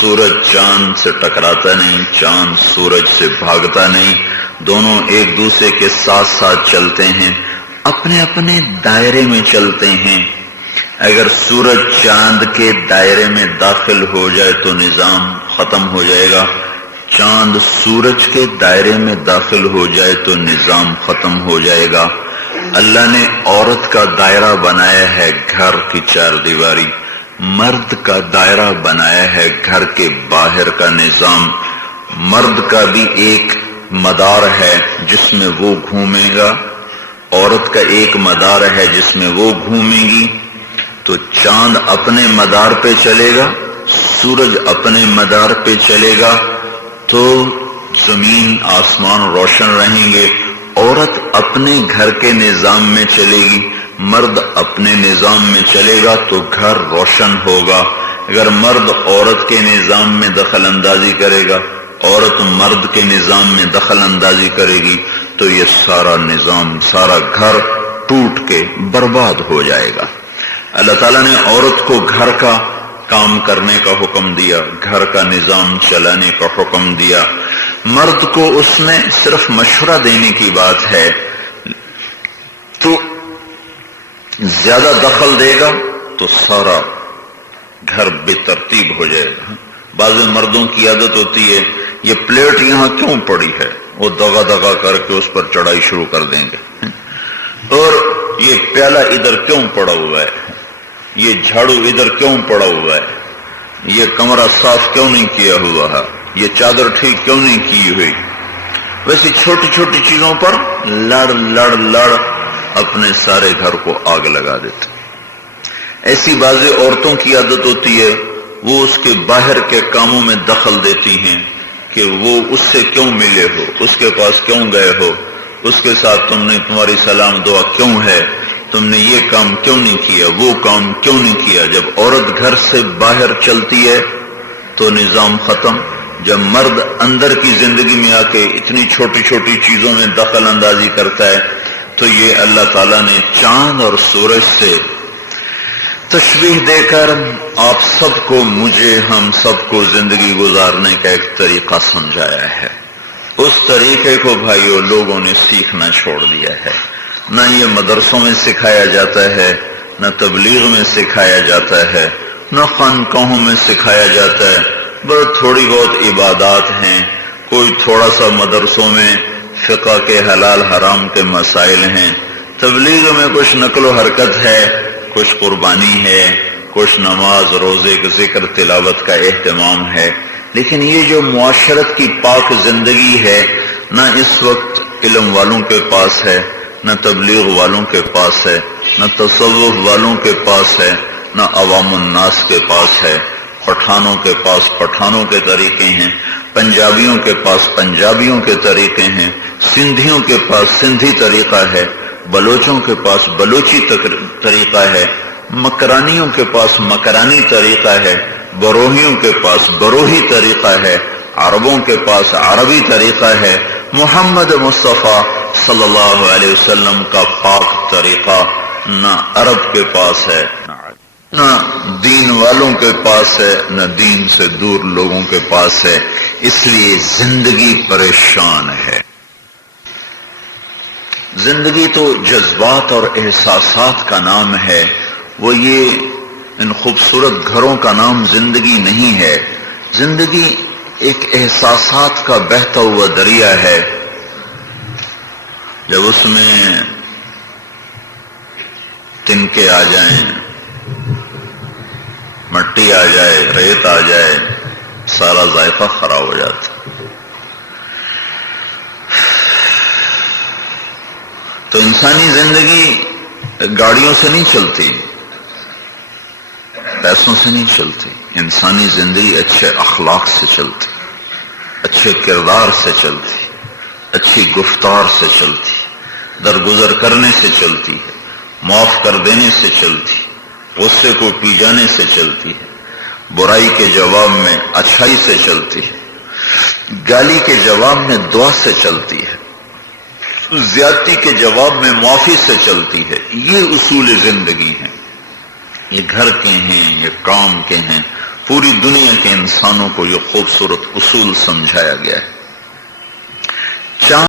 سورج چاند سے ٹکراتا نہیں، چاند سورج سے بھاگتا نہیں، دونوں ایک دوسرے کے ساتھ ساتھ چلتے ہیں، اپنے اپنے دائرے میں چلتے ہیں۔ اگر سورج چاند کے دائرے میں داخل ہو جائے تو نظام ختم ہو جائے گا، چاند سورج کے دائرے میں داخل ہو جائے تو نظام ختم ہو جائے گا۔ اللہ نے عورت کا دائرہ بنایا ہے گھر کی چار دیواری، مرد کا دائرہ بنایا ہے گھر کے باہر کا نظام۔ مرد کا بھی ایک مدار ہے جس میں وہ گھومے گا، عورت کا ایک مدار ہے جس میں وہ گھومے گی۔ تو چاند اپنے مدار پہ چلے گا، سورج اپنے مدار پہ چلے گا تو زمین آسمان روشن رہیں گے۔ عورت اپنے گھر کے نظام میں چلے گی، مرد اپنے نظام میں چلے گا تو گھر روشن ہوگا۔ اگر مرد عورت کے نظام میں دخل اندازی کرے گا، عورت مرد کے نظام میں دخل اندازی کرے گی تو یہ سارا نظام، سارا گھر ٹوٹ کے برباد ہو جائے گا۔ اللہ تعالیٰ نے عورت کو گھر کا کام کرنے کا حکم دیا، گھر کا نظام چلانے کا حکم دیا۔ مرد کو اس میں صرف مشورہ دینے کی بات ہے، تو زیادہ دخل دے گا تو سارا گھر بے ترتیب ہو جائے گا۔ بعض مردوں کی عادت ہوتی ہے یہ پلیٹ یہاں کیوں پڑی ہے، وہ دغا دغا کر کے اس پر چڑھائی شروع کر دیں گے، اور یہ پیالہ ادھر کیوں پڑا ہوا ہے، یہ جھاڑو ادھر کیوں پڑا ہوا ہے، یہ کمرہ صاف کیوں نہیں کیا ہوا ہے، یہ چادر ٹھیک کیوں نہیں کی ہوئی۔ ویسے چھوٹی چھوٹی چیزوں پر لڑ لڑ لڑ اپنے سارے گھر کو آگ لگا دیتے۔ ایسی بعض عورتوں کی عادت ہوتی ہے وہ اس کے باہر کے کاموں میں دخل دیتی ہیں کہ وہ اس سے کیوں ملے ہو، اس کے پاس کیوں گئے ہو، اس کے ساتھ تمہاری سلام دعا کیوں ہے، تم نے یہ کام کیوں نہیں کیا، وہ کام کیوں نہیں کیا۔ جب عورت گھر سے باہر چلتی ہے تو نظام ختم۔ جب مرد اندر کی زندگی میں آ کے اتنی چھوٹی چھوٹی چیزوں میں دخل اندازی کرتا ہے تو یہ اللہ تعالیٰ نے چاند اور سورج سے تشبیہ دے کر آپ سب کو، مجھے، ہم سب کو زندگی گزارنے کا ایک طریقہ سمجھایا ہے۔ اس طریقے کو بھائیوں لوگوں نے سیکھنا چھوڑ دیا ہے، نہ یہ مدرسوں میں سکھایا جاتا ہے، نہ تبلیغ میں سکھایا جاتا ہے، نہ خانقاہوں میں سکھایا جاتا ہے۔ بس تھوڑی بہت عبادات ہیں، کوئی تھوڑا سا مدرسوں میں فقہ کے حلال حرام کے مسائل ہیں، تبلیغ میں کچھ نقل و حرکت ہے، کچھ قربانی ہے، کچھ نماز روزے کے ذکر تلاوت کا اہتمام ہے۔ لیکن یہ جو معاشرت کی پاک زندگی ہے، نہ اس وقت علم والوں کے پاس ہے، نہ تبلیغ والوں کے پاس ہے، نہ تصوف والوں کے پاس ہے، نہ عوام الناس کے پاس ہے۔ پٹھانوں کے پاس پٹھانوں کے طریقے ہیں، پنجابیوں کے پاس پنجابیوں کے طریقے ہیں، سندھیوں کے پاس سندھی طریقہ ہے، بلوچوں کے پاس بلوچی طریقہ ہے، مکرانیوں کے پاس مکرانی طریقہ ہے، بروہیوں کے پاس بروہی طریقہ ہے، عربوں کے پاس عربی طریقہ ہے۔ محمد مصطفیٰ صلی اللہ علیہ وسلم کا پاک طریقہ نہ عرب کے پاس ہے، نہ دین والوں کے پاس ہے، نہ دین سے دور لوگوں کے پاس ہے۔ اس لیے زندگی پریشان ہے۔ زندگی تو جذبات اور احساسات کا نام ہے، وہ یہ ان خوبصورت گھروں کا نام زندگی نہیں ہے۔ زندگی ایک احساسات کا بہتا ہوا دریا ہے۔ جب اس میں تنکے آ جائیں، مٹی آ جائے، ریت آ جائے، سارا ذائقہ خراب ہو جاتا۔ تو انسانی زندگی گاڑیوں سے نہیں چلتی، پیسوں سے نہیں چلتی، انسانی زندگی اچھے اخلاق سے چلتی، اچھے کردار سے چلتی، اچھی گفتار سے چلتی، درگزر کرنے سے چلتی ہے، معاف کر دینے سے چلتی، غصے کو پی جانے سے چلتی ہے، برائی کے جواب میں اچھائی سے چلتی ہے، گالی کے جواب میں دعا سے چلتی ہے، زیادتی کے جواب میں معافی سے چلتی ہے۔ یہ اصول زندگی ہیں، یہ گھر کے ہیں، یہ کام کے ہیں، پوری دنیا کے انسانوں کو یہ خوبصورت اصول سمجھایا گیا ہے۔